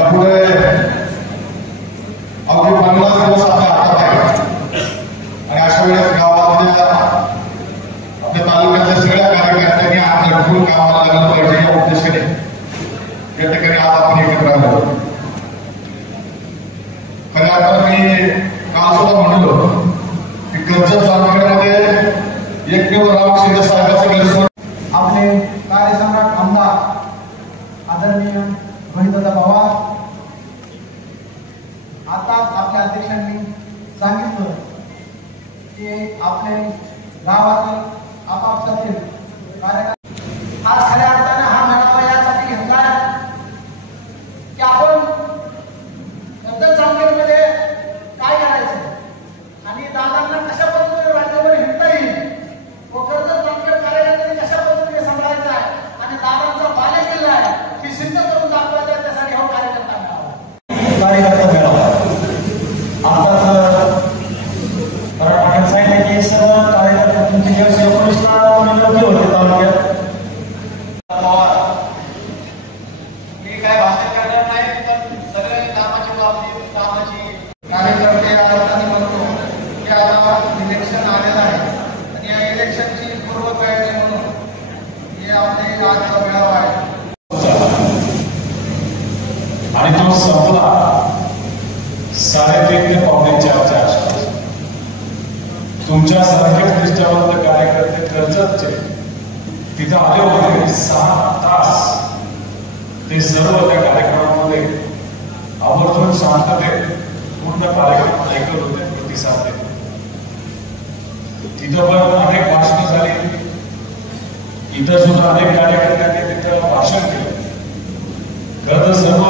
यापुढे अगदी 50 दिवस आपल्या हातात आहे आणि अशा वेळेस गावातल्या आपल्या तालुक्यातल्या सगळ्या कार्यकर्त्यांनी आज झटकून कामाला लागलं पाहिजे या उद्देशाने या ठिकाणी आज आपण एकत्र आलो. खऱ्या अर्थाने काल सुद्धा म्हणलो की कर्जत जामखेडमध्ये एकमेव राम शिंदे साहेबांचं घर आपले कार्यसम्राट आमदार आदरणीय रोहितदादा पवार आताच आपल्या अध्यक्षांनी सांगितलं की आपले गावातील आपापसातील कार्यक्रम आज खऱ्या अर्थाने हा मेळावा यासाठी घेतला की आपण कर्जत जामखेडमध्ये काय करायचं आणि दादांना कशा पद्धतीने राज्यावर हिंडता येईल व कर्जत जामखेड कार्यकर्त्यांनी कशा पद्धतीने सांभाळायचं आहे आणि दादांचा बालेकिल्ला आहे की सिद्ध करून दाखवायचा आहे. त्यासाठी हा कार्यकर्ता कार्यकर्ता मेळावा आताच पाटील सांगितलं की सर्व कार्यकर्ते तुमचे दिवस 19ला निवडणुकी होते तालुक्यात. मी काय भाषण करणार नाही पण सगळे कामाची बाबतीत कामाची कार्यकर्ते आता म्हणतो की आता इलेक्शन आलेलं आहे आणि या इलेक्शनची पूर्वतयारी म्हणून हे आपले आजचा मेळावा आहे आणि तो संपला 3:30 ते 4:45च्या आसपास. तुमच्यासारखे निष्ठावंत कार्यकर्ते कर्जतचे तिथं आले होते. 6 तास ते सर्व त्या कार्यक्रमामध्ये आवर्जून शांततेत पूर्ण कार्यक्रम ऐकत होते, प्रतिसाद देत. तिथं पण अनेक भाषणं झाली. इथं सुद्धा अनेक कार्यकर्त्यांनी तिथं भाषण केलं. खरं तर सर्व